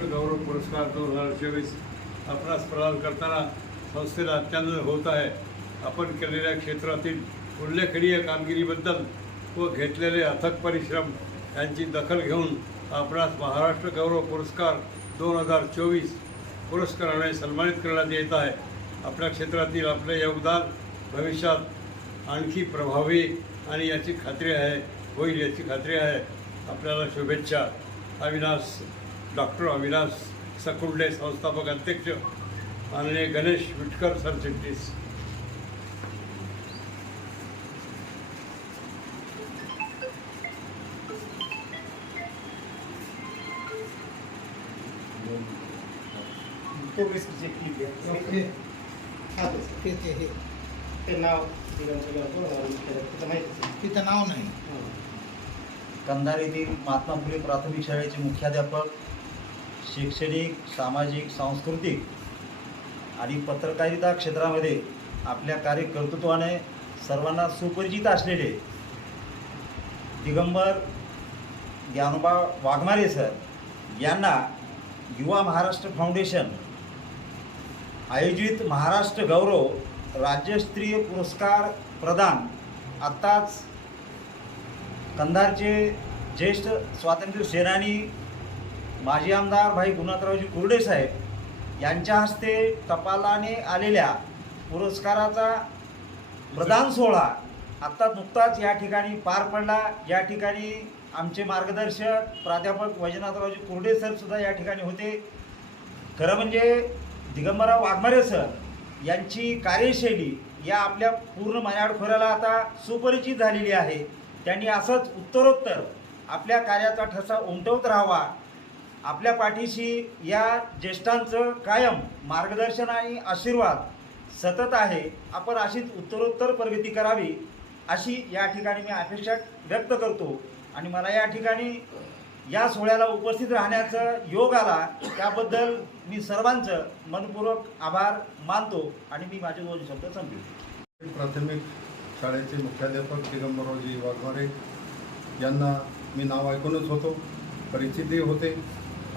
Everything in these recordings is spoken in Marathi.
महाराष्ट्र गौरव पुरस्कार दोन हजार चोवीस आपणास प्रदान करताना संस्थेला अत्यानंद होत आहे. आपण केलेल्या क्षेत्रातील उल्लेखनीय कामगिरीबद्दल व घेतलेले अथक परिश्रम यांची दखल घेऊन आपणास महाराष्ट्र गौरव पुरस्कार दोन हजार चोवीस पुरस्काराने सन्मानित करण्यात येत आहे. आपल्या क्षेत्रातील आपले योगदान भविष्यात आणखी प्रभावी आणि याची खात्री आहे होईल याची खात्री आहे. आपल्याला शुभेच्छा. अविनाश डॉक्टर अविनाश सकुंडे संस्थापक अध्यक्ष माननीय गणेश विटकर सरचिटणीस तो नाव नाव? तिथं नाही. कंधार येथील महात्मा फुले प्राथमिक शाळेचे मुख्याध्यापक शैक्षणिक सामाजिक सांस्कृतिक आणि पत्रकारिता क्षेत्रामध्ये आपल्या कार्यकर्तृत्वाने सर्वांना सुपरिचित असलेले दिगंबर ज्ञानोबा वाघमारे सर यांना युवा महाराष्ट्र फाउंडेशन आयोजित महाराष्ट्र गौरव राज्यस्तरीय पुरस्कार प्रदान आत्ताच कंधारचे ज्येष्ठ स्वातंत्र्य सेनानी माजी आमदार भाई गुणातरावजी कुर्डे साहेब यांच्या हस्ते टपालाने आलेल्या पुरस्काराचा प्रदान सोहळा आत्ता नुकताच या ठिकाणी पार पडला. या ठिकाणी आमचे मार्गदर्शक प्राध्यापक वैजनाथरावजी कुर्डे सरसुद्धा या ठिकाणी होते. खरं म्हणजे दिगंबरराव वाघमारे सर यांची कार्यशैली या आपल्या पूर्ण मराठ खोऱ्याला आता सुपरिचित झालेली आहे. त्यांनी असंच उत्तरोत्तर आपल्या कार्याचा ठसा उमटवत राहावा. आपल्या पाठीशी या ज्येष्ठांचं कायम मार्गदर्शन आणि आशीर्वाद सतत आहे. आपण अशीच उत्तरोत्तर प्रगती करावी अशी या ठिकाणी मी अपेक्षा व्यक्त करतो. आणि मला या ठिकाणी या सोहळ्याला उपस्थित राहण्याचा योग आला त्याबद्दल मी सर्वांचं मनपूर्वक आभार मानतो आणि मी माझे दोन शब्द संपवतो. प्राथमिक शाळेचे मुख्याध्यापक दिगंबररावजी वाघमारे यांना मी नाव ऐकूनच होतो. परिचितही होते.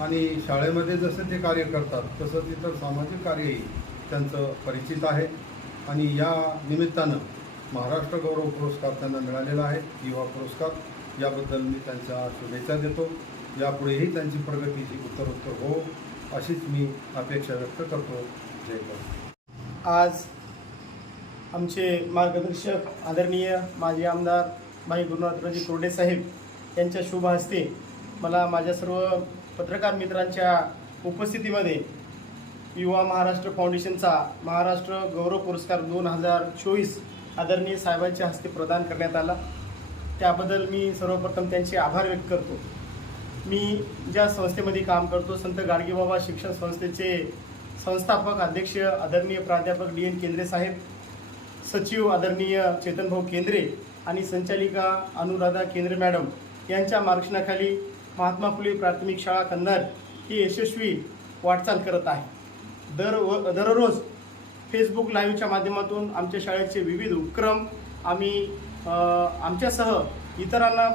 आणि शाळेमध्ये जसं ते कार्य करतात तसंच इतर सामाजिक कार्यही त्यांचं परिचित आहे. आणि या निमित्तानं महाराष्ट्र गौरव पुरस्कार त्यांना मिळालेला आहे युवा पुरस्कार. याबद्दल मी त्यांच्या शुभेच्छा देतो. यापुढेही त्यांची प्रगतीची उत्तरोत्तर हो अशीच मी अपेक्षा व्यक्त करतो. जय गौरव आज आमचे मार्गदर्शक आदरणीय माजी आमदार भाई गुरुनाथराजी कोरडे साहेब यांच्या शुभ हस्ते मला माझ्या सर्व पत्रकार मित्रांच्या उपस्थितीमध्ये युवा महाराष्ट्र फाउंडेशनचा महाराष्ट्र गौरव पुरस्कार दोन हजार चोवीस आदरणीय साहेबांच्या हस्ते प्रदान करण्यात आला. त्याबद्दल मी सर्वप्रथम त्यांचे आभार व्यक्त करतो. मी ज्या संस्थेमध्ये काम करतो संत गाडगेबाबा शिक्षण संस्थेचे संस्थापक अध्यक्ष आदरणीय प्राध्यापक डी एन केंद्रे साहेब सचिव आदरणीय चेतनभाऊ केंद्रे आणि संचालिका अनुराधा केंद्रे मॅडम यांच्या मार्गदर्शनाखाली महात्मा फुले प्राथमिक शाळा कन्नड ही यशस्वी वाटचाल करत आहे. दर व दररोज फेसबुक लाईव्हच्या माध्यमातून आमच्या शाळेचे विविध उपक्रम आम्ही आमच्यासह इतरांना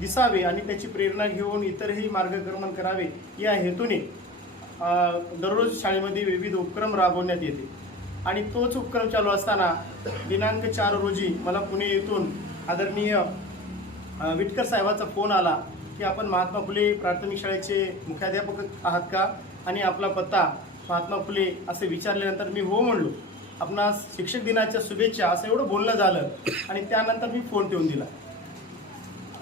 दिसावे आणि त्याची प्रेरणा घेऊन इतरही मार्गक्रमण करावे या हेतूने दररोज शाळेमध्ये विविध उपक्रम राबवण्यात येते. आणि तोच उपक्रम चालू असताना दिनांक चार रोजी मला पुणे येथून आदरणीय विटकर साहेबाचा फोन आला. की आपण महात्मा फुले प्राथमिक शाळेचे मुख्याध्यापक आहात का? आणि आपला पत्ता महात्मा फुले असे विचारल्यानंतर मी हो म्हणलो. आपणास शिक्षक दिनाच्या शुभेच्छा असं एवढं बोलणं झालं आणि त्यानंतर मी फोन ठेवून दिला.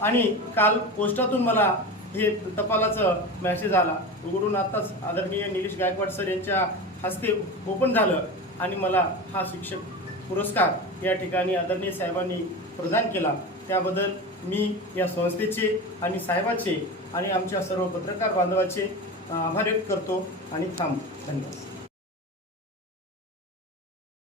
आणि काल पोस्टातून मला हे टपालाचं मेसेज आला. उघडून आताच आदरणीय निलेश गायकवाड सर यांच्या हस्ते ओपन झालं आणि मला हा शिक्षक पुरस्कार या ठिकाणी आदरणीय साहेबांनी प्रदान केला. त्याबद्दल मी या संस्थेचे आणि साहेबाचे आणि आमच्या सर्व पत्रकार बांधवाचे आभार व्यक्त करतो आणि थांब धन्यवाद.